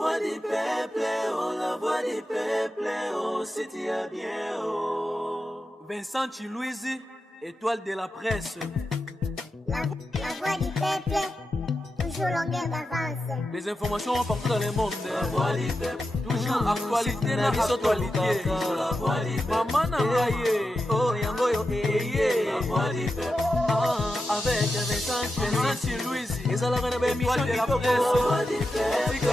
voix du peuple, oh, la voix du peuple, oh, si tu as bien, oh. Vincent Chilouise, étoile de la presse. La voix du peuple, toujours longueur d'avance. Les informations partout dans le monde. La voix du peuple, toujours actualité na actualité. La voix du peuple, maman Nangaye, oh yango yo eye. La voix du peuple, avec Vincent Chilouise, ils ont la même émission de la presse. La voix du peuple.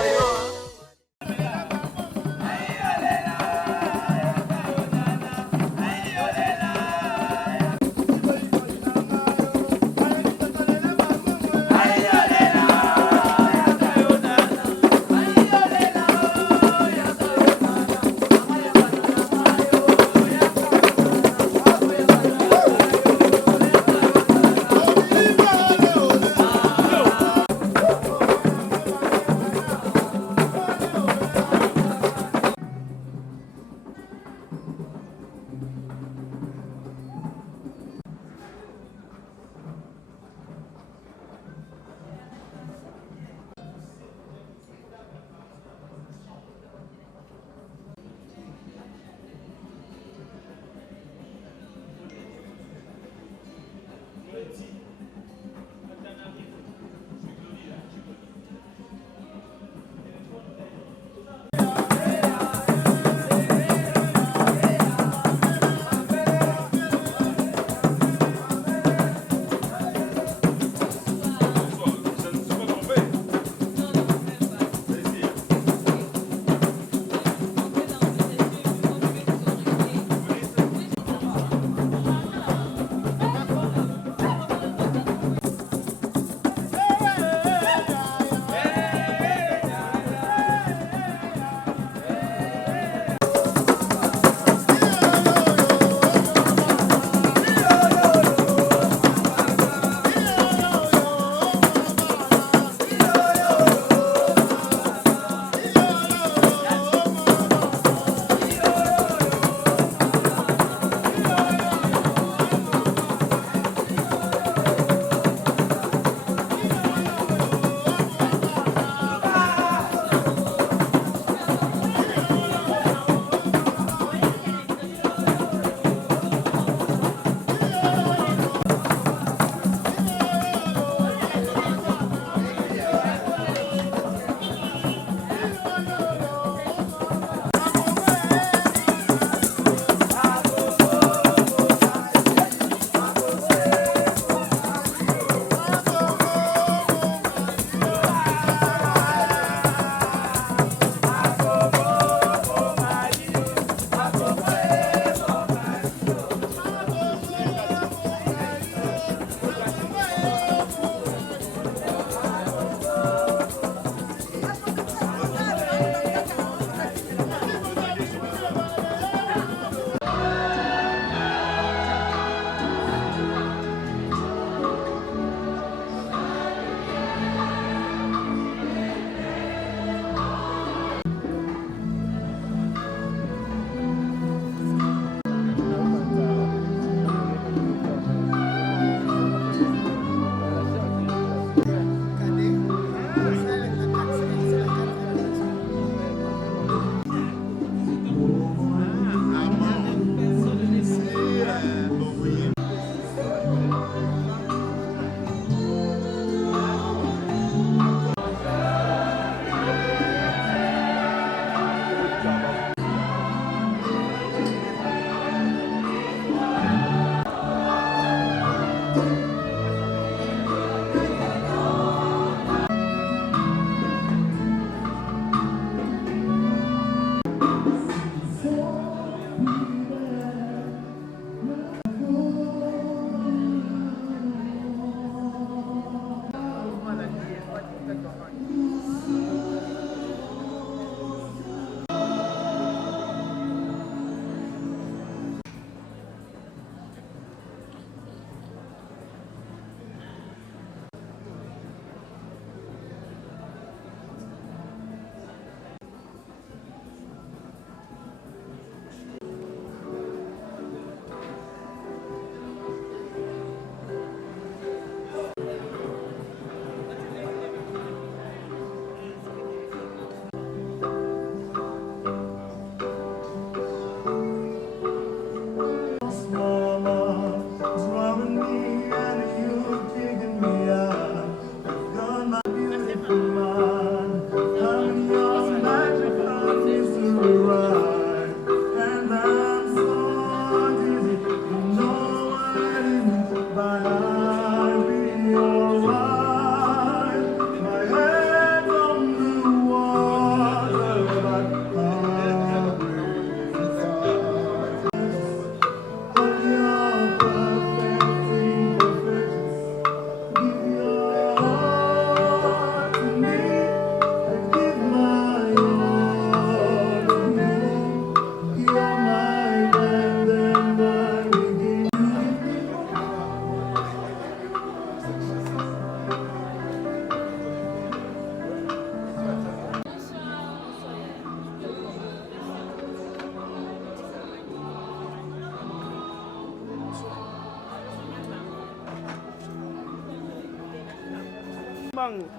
Bottom.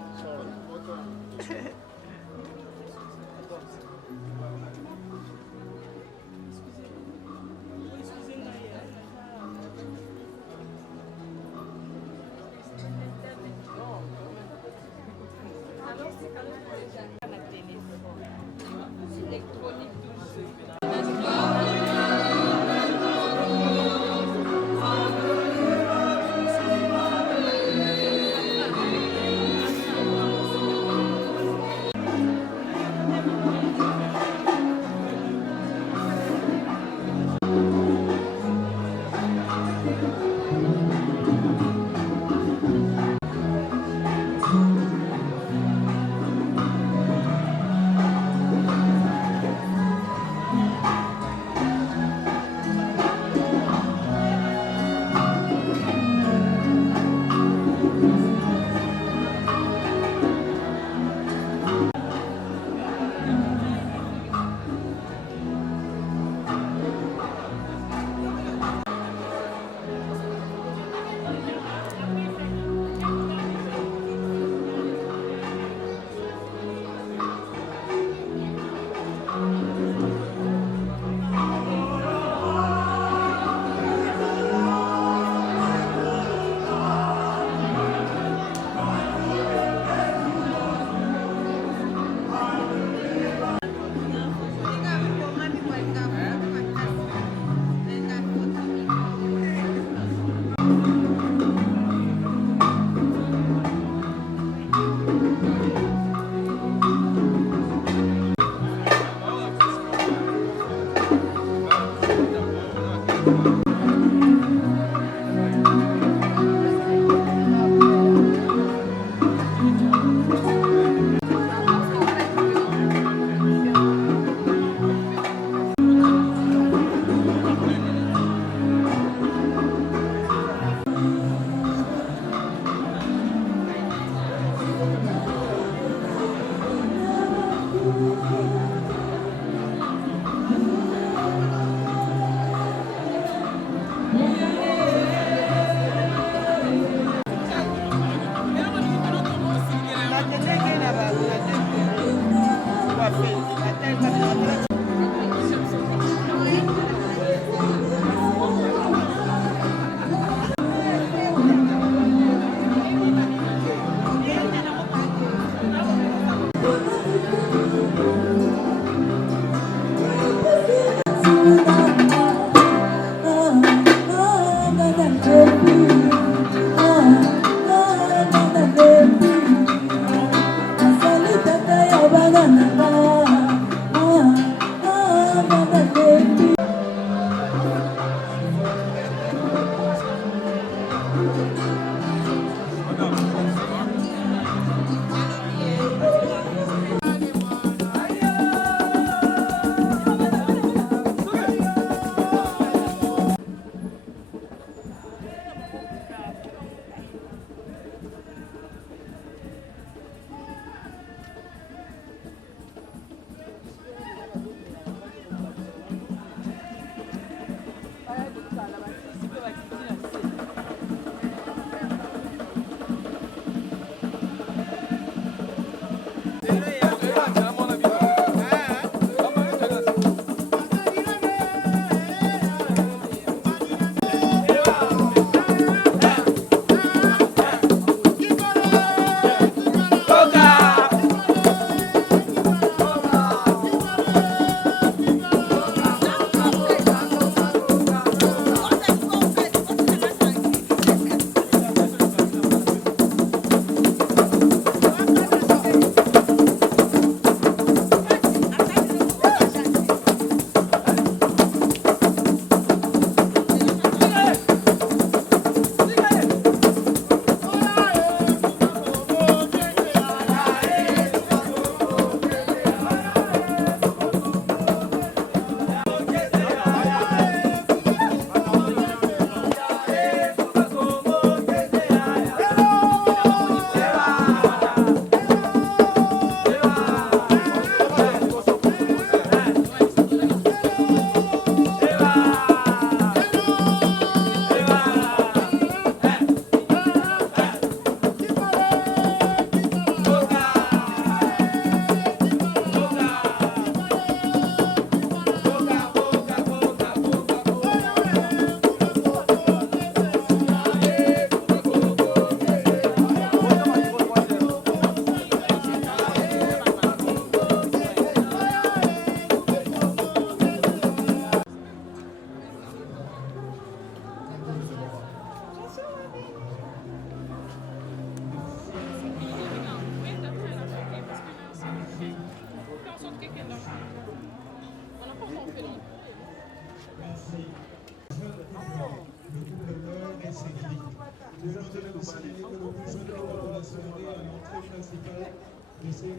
de cette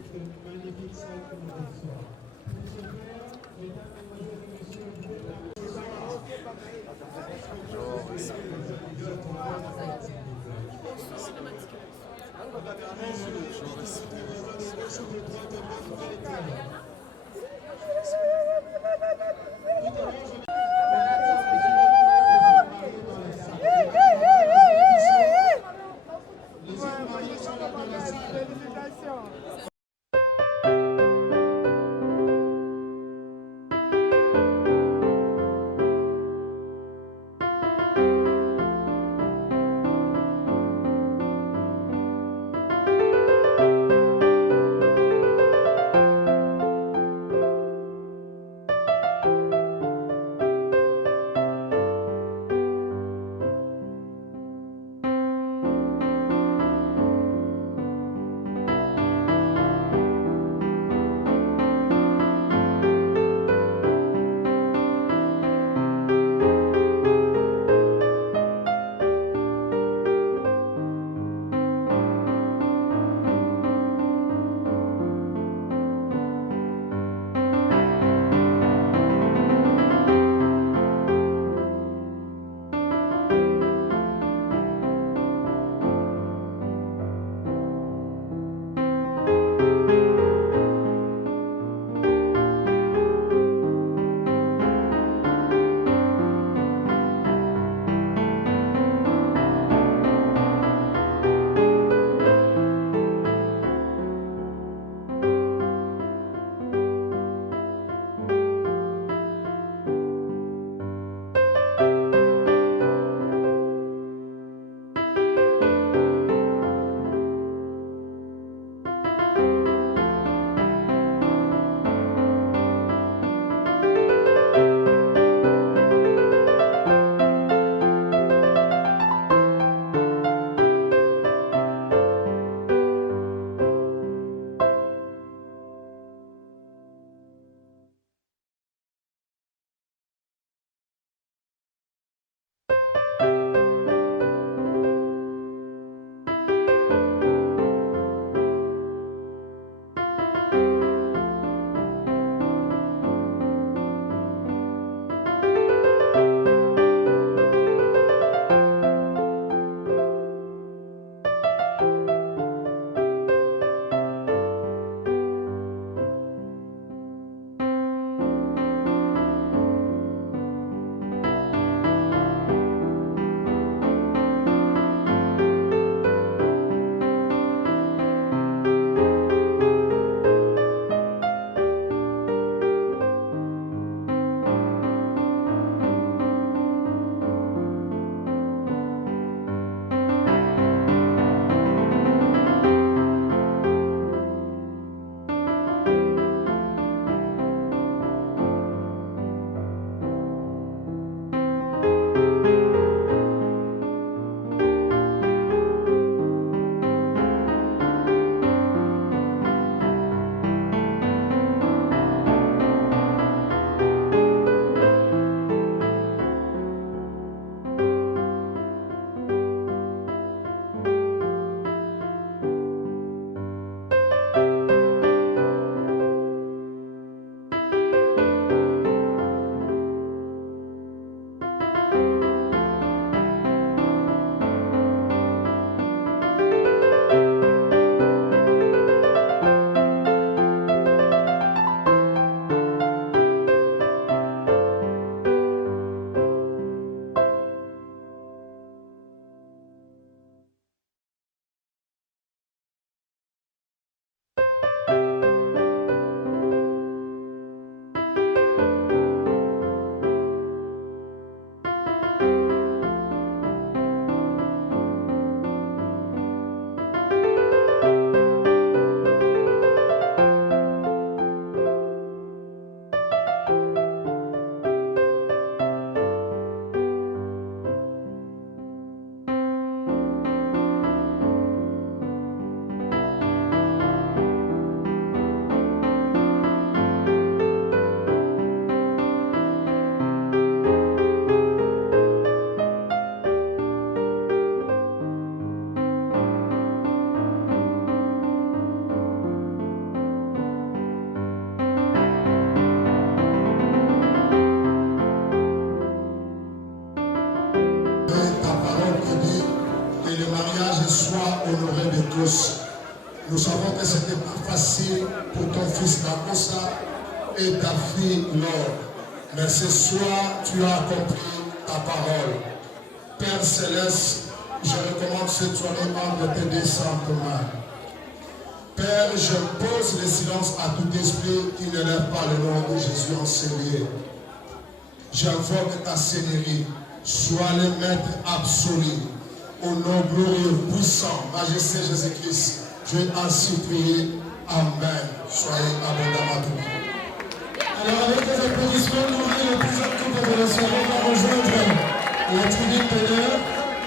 magnifique salle que nous reçoit. Pour ce faire, mesdames, mesdemoiselles et messieurs, vous êtes là. facile pour ton fils Nakosa et ta fille Laure. Mais ce soir, tu as accompli ta parole. Père Céleste, je recommande cette soirée entre tes deux saintes mains. Père, je pose le silence à tout esprit qui ne lève pas le nom de Jésus en Seigneur. J'invoque ta Seigneurie. Sois le maître absolu. Au nom glorieux, puissant, majesté Jésus-Christ. Je vais ainsi prier. Amen. Soyez abondamment bénis. Alors avec les applaudissements, nous le plus actif de la soirée va rejoindre la tribune d'honneur.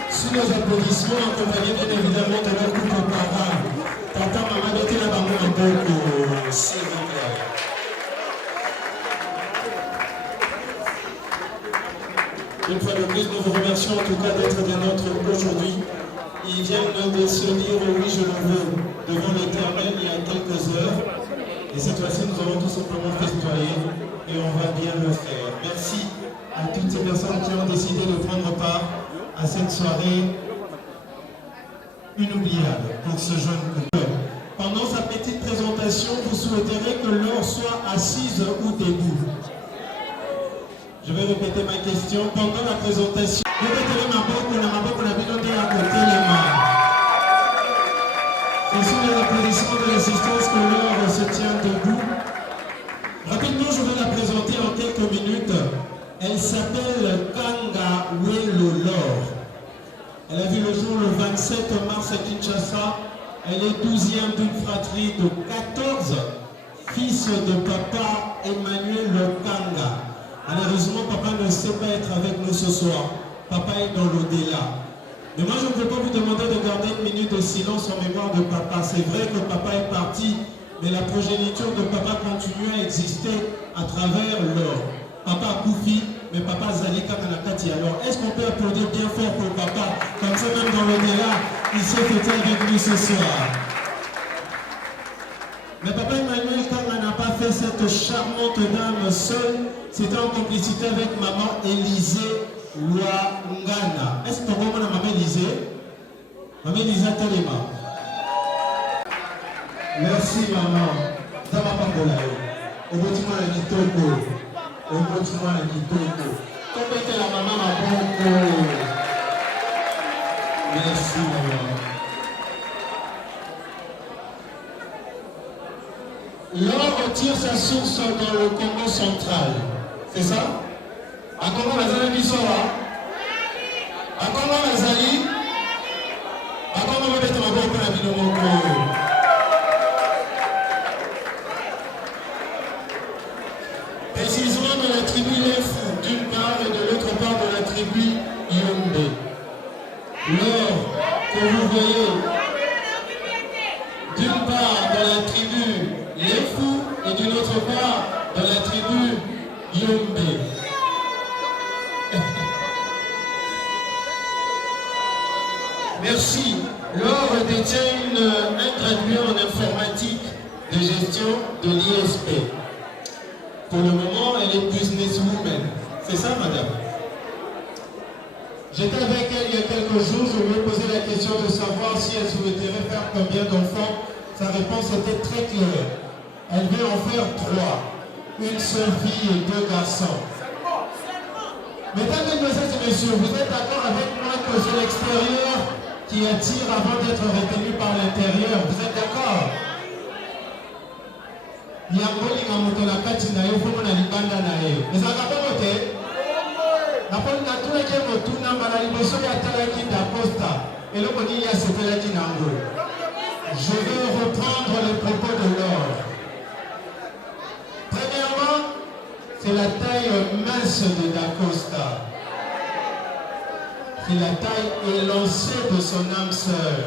Sous les applaudissements, accompagnés bien évidemment de leur couple para. Papa, maman, mettez la banque un peu, s'il vous plaît. Une fois de plus, nous vous remercions en tout cas d'être des nôtres aujourd'hui. Ils viennent de se dire oui, je le veux devant l'Éternel il y a quelques heures. Et cette fois-ci, nous allons tout simplement festoyer et on va bien le faire. Merci à toutes ces personnes qui ont décidé de prendre part à cette soirée inoubliable pour ce jeune couple. Pendant sa petite présentation, vous souhaiterez que Laure soit assise ou debout? Je vais répéter ma question. Pendant la présentation, répétez ma boque, la binoté à côté les mains. Ce sont les applaudissements de l'assistance que Laure se tient debout. Rapidement, je vais la présenter en quelques minutes. Elle s'appelle Kanga Welo Laure. Elle a vu le jour le 27 mars à Kinshasa. Elle est 12e d'une fratrie de 14 fils de papa Emmanuel Kanga. Malheureusement, papa ne sait pas être avec nous ce soir. Papa est dans l'au-delà. Mais moi, je ne peux pas vous demander de garder une minute de silence en mémoire de papa. C'est vrai que papa est parti, mais la progéniture de papa continue à exister à travers l'or. Papa Koufi, mais papa Zalika Kanakati. Alors, est-ce qu'on peut applaudir bien fort pour papa? Comme ça, même dans l'au-delà, il s'est fêté avec nous ce soir. Mais papa Emmanuel Kanga n'a pas fait cette charmante dame seule. C'était en complicité avec maman Élisée Luangana. Est-ce que vous avez maman Élisée? Maman Élisée Telema. Merci maman. Zama Pangolaï. Obotima la Kitoko. Obotima la Kitoko. Comment était la maman Mabongo? Merci maman. L'or retire sa source dans le Congo central. C'est ça? À Congo Bazali Bissora? À Congo Bazali? À Congo Bazali Maboko la Binomoko? Précisément de la tribu Lefou d'une part et de l'autre part de la tribu Yombe. L'or que vous voyez d'une part de la tribu Lefou et d'une autre part de la tribu Yombe. Merci. Laure détient un gradué en informatique de gestion de l'ISP. Pour le moment, elle est businesswoman. C'est ça, madame? J'étais avec elle il y a quelques jours. Je lui ai posé la question de savoir si elle souhaiterait faire combien d'enfants. Sa réponse était très claire. Elle veut en faire 3. Une seule fille et 2 garçons. Mesdames, mesdemoiselles et messieurs, vous êtes d'accord avec moi que c'est l'extérieur qui attire avant d'être retenu par l'intérieur? Vous êtes d'accord? Yangoli Ngamotola Katina Yofomona Libanda Nae. Mais ça va pas voter? Na tuna ke motuna mala liboso ya talaki da Costa. Et le koni ya sepelaki nango. Je vais reprendre les propos de Laure. Premièrement, c'est la taille mince de Da Costa. C'est la taille élancée de son âme sœur.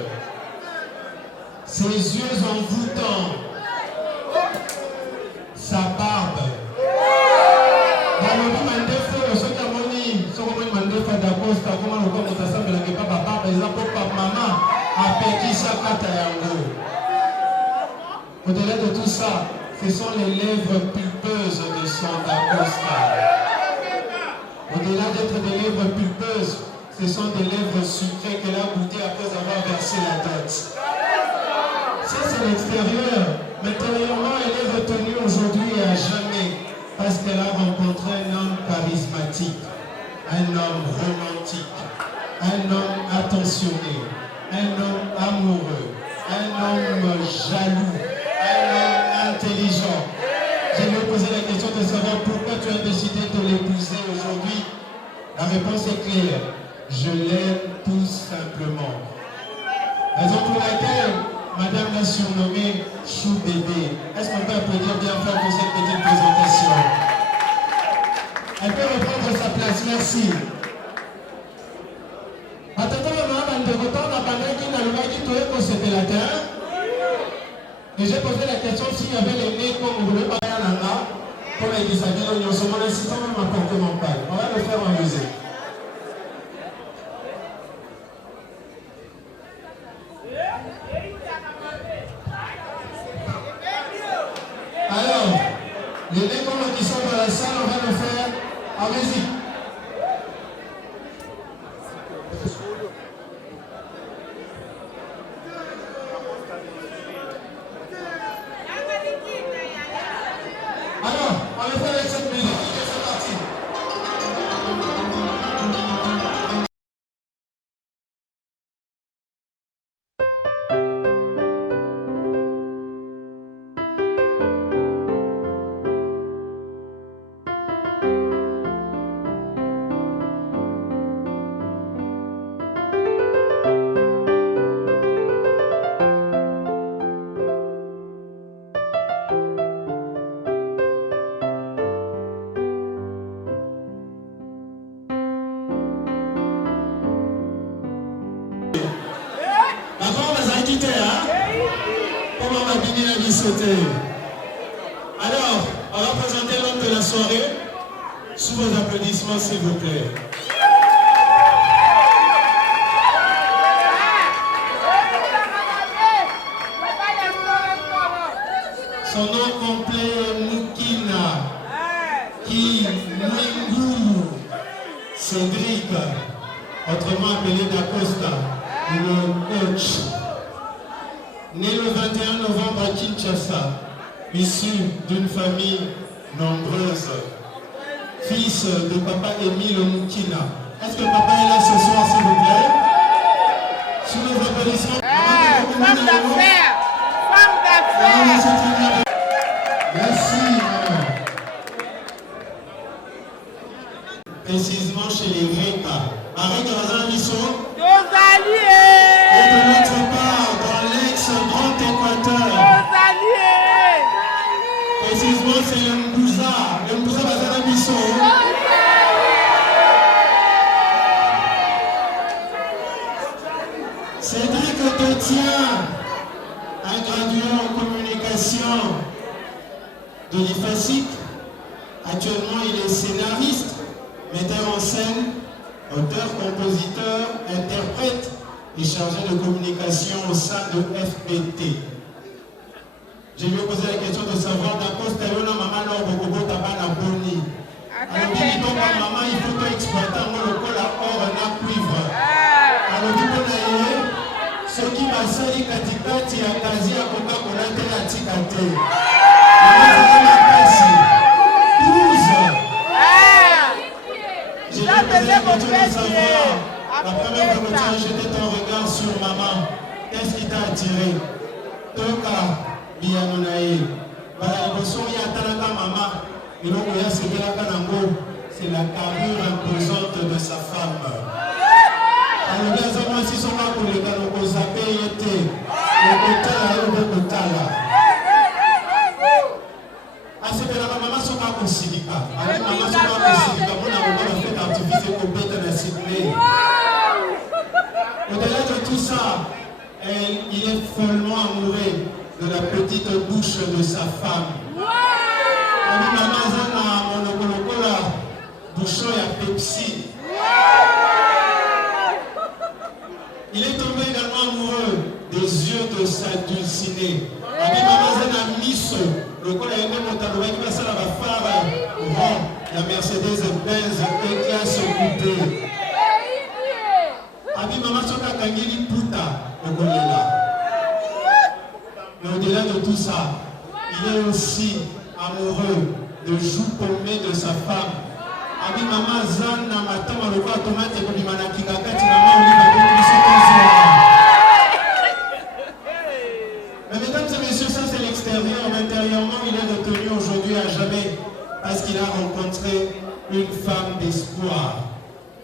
Ses yeux envoûtants. Sa barbe. Dans le mandefo, ce qu'amoni, ce qu'on mandefa Da Costa, comment le corps de sa mère n'a pas barbe, ils ont pas maman a péki sa katayango. Au-delà de tout ça, ce sont les lèvres pulpeuses de son Da Costa. Au-delà d'être des lèvres pulpeuses, ce sont des lèvres sucrées qu'elle a goûtées après avoir versé la dot. Ça, c'est l'extérieur. dernièrement, elle est retenue aujourd'hui et à jamais parce qu'elle a rencontré un homme charismatique, un homme romantique, un homme attentionné, un homme amoureux, un homme jaloux, un homme intelligent. Je lui ai posé la question de savoir pourquoi tu as décidé de l'épouser aujourd'hui. La réponse est claire. Je l'aime tout simplement. Raison pour laquelle Madame l'a surnommée Chou Bébé. Est-ce qu'on peut applaudir bien fort pour cette petite présentation? Elle peut reprendre sa place, merci. Et j'ai posé la question s'il y avait les nez comme vous voulez parler à Nanga, comme elle dit ça, on se demande si ça même apporter mon père. On va le faire en musique. Alors, les nez comme qui sont dans la salle, on va le faire en musique. Alors, on va faire avec cette musique et c'est parti. Alors, on va présenter l'homme de la soirée. Sous vos applaudissements, s'il vous plaît. Son nom complet est Mukina Kimwingu Cédric, autrement appelé Dacosta, le coach. Né le 21 novembre à Kinshasa, issu d'une famille nombreuse, fils de papa Émile Mukina. Est-ce que papa est là ce soir, s'il vous plaît? Sous les applaudissements. Femme d'affaires! Femme d'affaires! Merci, maman. Précisément chez les Reka. Avec Razan Nisso. Nos alliés! Et de notre part, dans l'ex-Grand Équateur. Nos alliés! Précisément, c'est le Mbouza. Le Mbouza Bazana Nisso. Cédric détient un gradué en communication de l'IFASIC. Actuellement, il est scénariste, metteur en scène, auteur, compositeur, interprète et chargé de communication au sein de FPT. Je lui ai posé la question de savoir d'accord, c'était là, maman, là, au Bobo, Tabana, Boni. Alors, il dit, maman, il faut exploiter le col à or, un cuivre. Alors, il dit, ce qui m'a sali katikati ya kazi ya Coca-Cola te la tikate. J'ai posé la question de savoir, la première fois que tu as jeté ton regard sur maman, qu'est-ce qui t'a attiré? Toka, Bianonae. Maman, c'est la carrure imposante de sa femme. Alors, les hommes aussi sont là pour les gars, donc on s'appelle été. Le Kotala. Ah, c'est que la maman sont pas considérée. La maman sont pas considérée. On a fait d'activité pour mettre la ciblée. Au-delà de tout ça, il est follement amoureux de la petite bouche de sa femme. Maman, mon bouchon et Pepsi. Il est tombé également amoureux des yeux de sa dulcinée. Abi maman a miso, le col a été monté qui va ça la fara, la Mercedes-Benz et classe coupée. Abi maman soka kangeli puta, le col est là. Mais au-delà de tout ça, il est aussi amoureux de joues paumées de sa femme. Abi maman zan na matama le quoi tomate ko limana kikaka tinama on va Mais mesdames et messieurs, ça c'est l'extérieur. Intérieurement, il est retenu aujourd'hui à jamais parce qu'il a rencontré une femme d'espoir,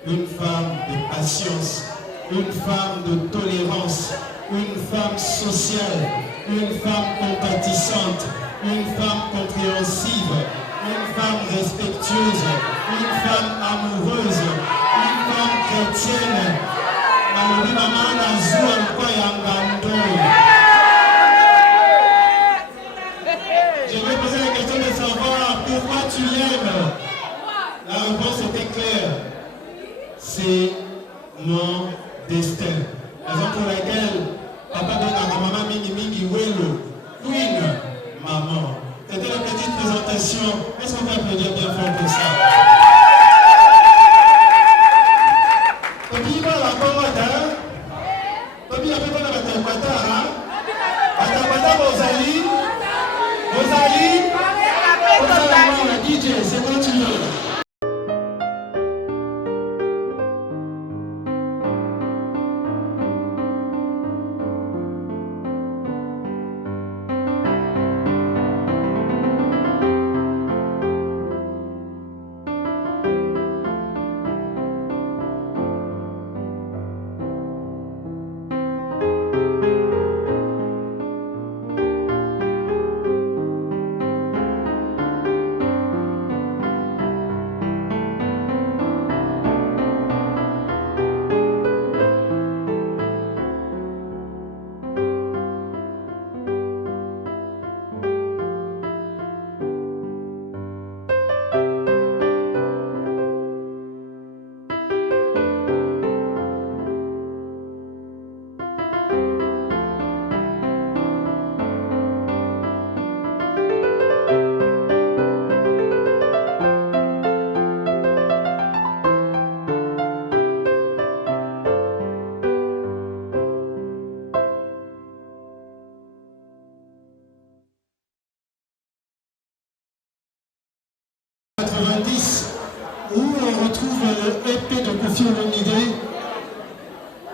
une femme de patience, une femme de tolérance, une femme sociale, une femme compatissante, une femme compréhensive, une femme respectueuse, une femme amoureuse, une femme chrétienne. Malobi maman nazua kwa yangando. Je vais poser la question de savoir pourquoi tu l'aimes. La réponse était claire. C'est mon destin. Raison pour laquelle papa donne à maman Mingi Mingi Welo, Queen, maman. C'était la petite présentation. Est-ce qu'on peut applaudir bien fort pour ça? Tobi va la commode, Tobi a fait quoi dans la Takwata, Takwata Bozali, la DJ, c'est bon tu veux. Où on retrouve le EP de Koffi Olomide,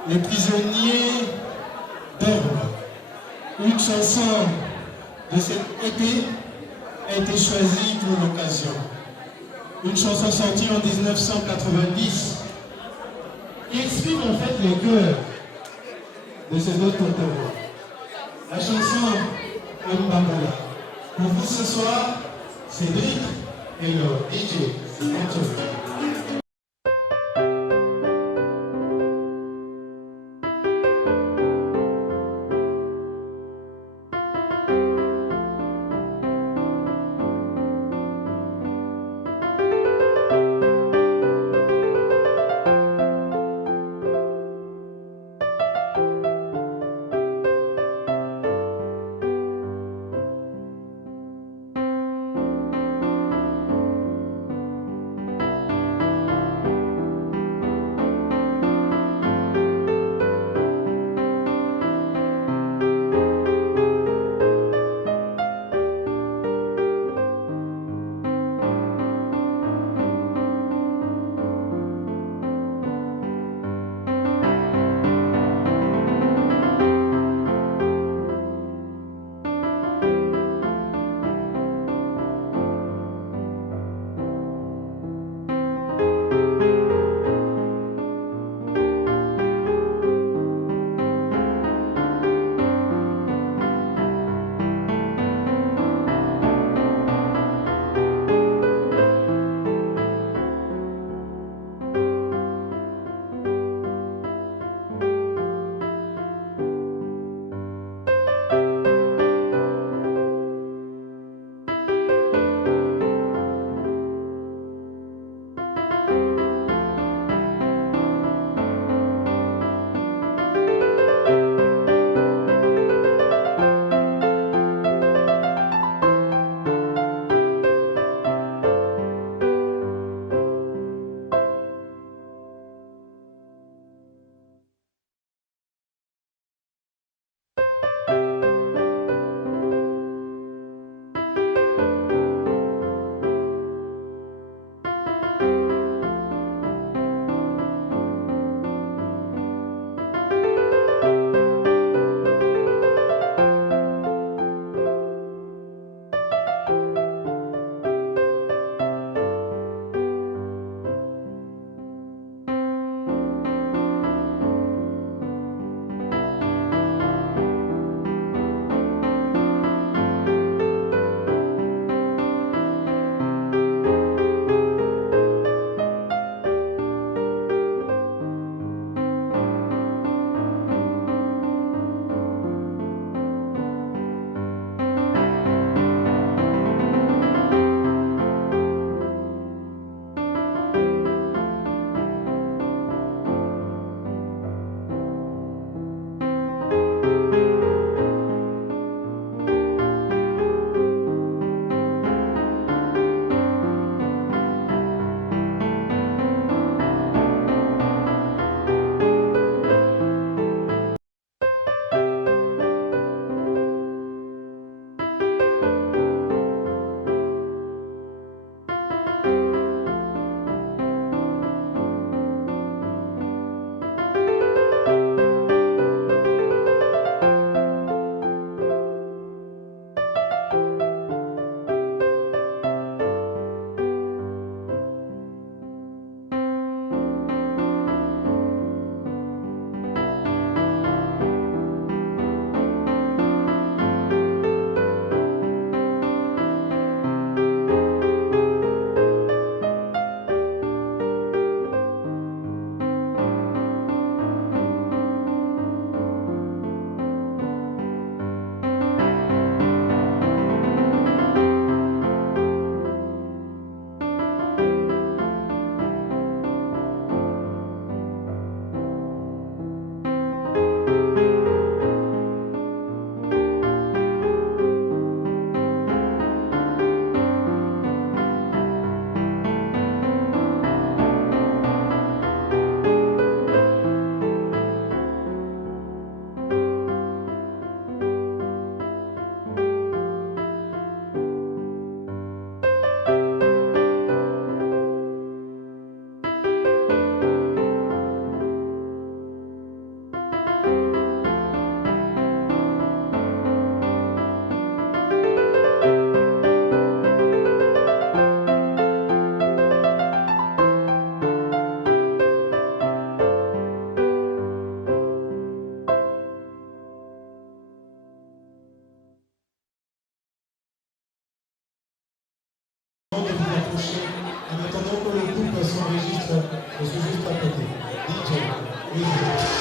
Les prisonniers dorment. Une chanson de cette EP a été choisie pour l'occasion. Une chanson sortie en 1990 qui exprime en fait les cœurs de ces deux contemporains. La chanson Mbamola. Pour vous ce soir, Cédric et le DJ. Je suis juste à côté. DJ, musique.